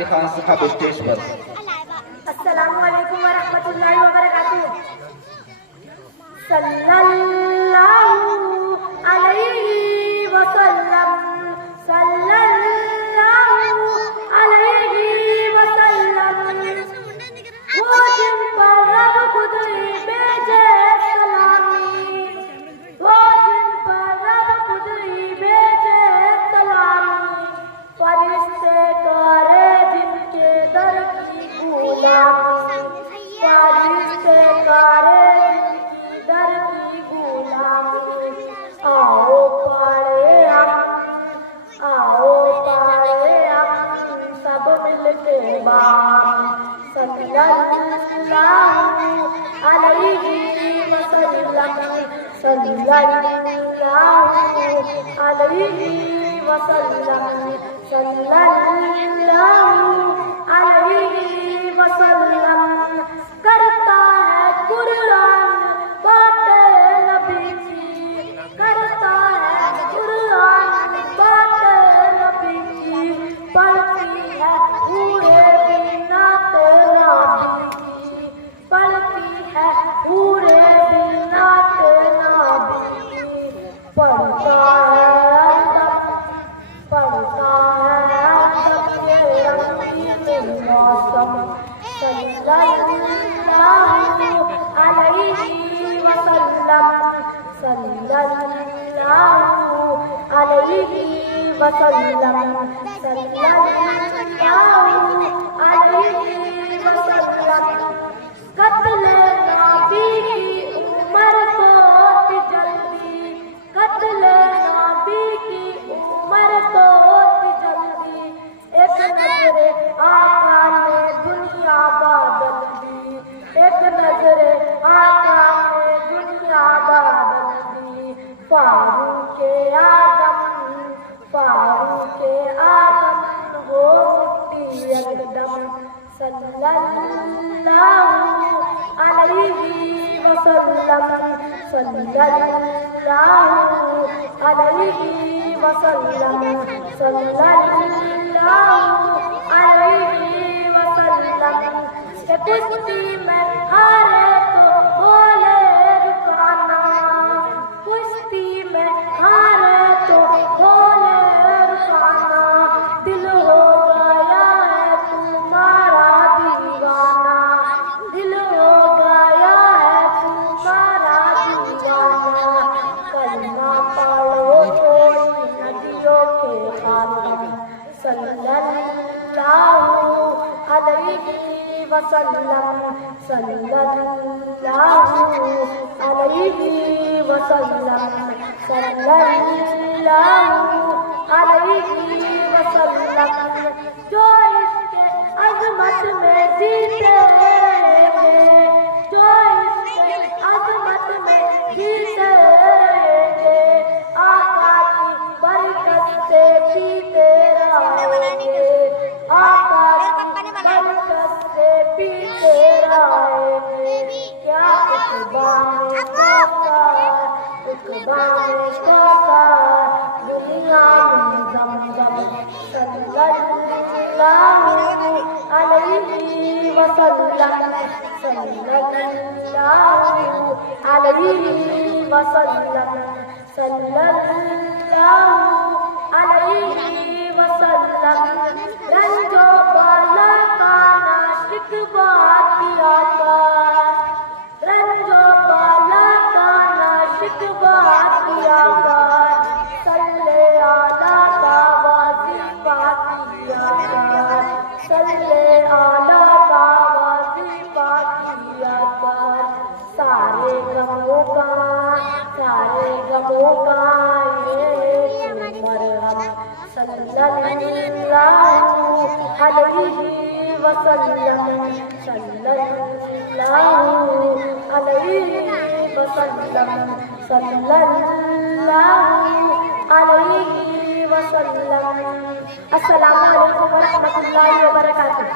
علی خان صاحب اسٹیج پر۔ السلام علیکم ورحمۃ اللہ وبرکاتہ۔ صلی اللہ علیہ وسلم، صلی اللہ علیہ وسلم، وہ جن پر رب خود ہی بھیجے سلامی، وہ جن پر رب خود ہی بھیجے سلامی، فرشتے کرے جن کے در کی غلامی، فرشتے کرے جن کی در کی غلامی، آؤ پڑھے ہم سب مل کے بام، صلی اللہ علیہ وسلم، صلی اللہ علیہ وسلم، صلی اللہ علیہ وسلم۔ کرتا ہے قرآن باتیں نبی کی، کرتا ہے قرآن باتیں نبی کی، پڑھتی ہے پورے بنات نبی کی، پڑھتی ہے پورے بنات نبی کی، پڑھتا ہے موسم، صلی اللہ علیہ وسلم، صلی اللہ علیہ وسلم، صلی اللہ علیہ وسلم۔ قتل نبی کی عمر کو جلدی، قتل نبی کی عمر کو جلدی، ایک نظر آقا نے دنیا بدل دی، ایک نظر آقا نے دنیا بدل دی، فاروق اعظم، فاروق اعظم ہو اٹھی یکدم، صلی اللہ علیہ وسلم، صلی اللہ علیہ وسلم، صلی اللہ علیہ وسلم۔ کہ کشتی میں ہارے تو بولے رکانا، کشتی میں ہارے تو بولے رکانا، دل ہو گیا ہے تمہارا دیوانہ، دل ہو گیا ہے تمہارا دیوانہ، کلمہ پڑھو کوئی ندیوں کے خاتم، صلی اللہ علیہ وسلم، صلی اللہ علیہ وسلم، صلی اللہ علیہ وسلم۔ جو اس کے عظمت میں جیتے رہے، جو اس کے عظمت میں جیتے رہے، آقا کی برکت سے پیتے رہیں گے، آقا کی برکت سے پیتے رہیں گے۔ کیا اقبال دنیا میں زمزم، صلی اللہ علیہ وسلم، صلی اللہ علیہ وسلم، صلی اللہ علیہ وسلم۔ رنج و بالا کا نہ شکوہ کیا کر، رنج و بالا کا نہ شکوہ کیا کر، صلی اعلیٰ کا وظیفہ کیا کر، صلی اعلیٰ کا وظیفہ کیا کر۔ سارے غموں کا یہ مرہم، صلی اللہ علیہ وسلم، صلی اللہ علیہ وسلم، صلی اللہ علیہ وسلم۔ السلام علیکم ورحمۃ اللہ وبرکاتہ۔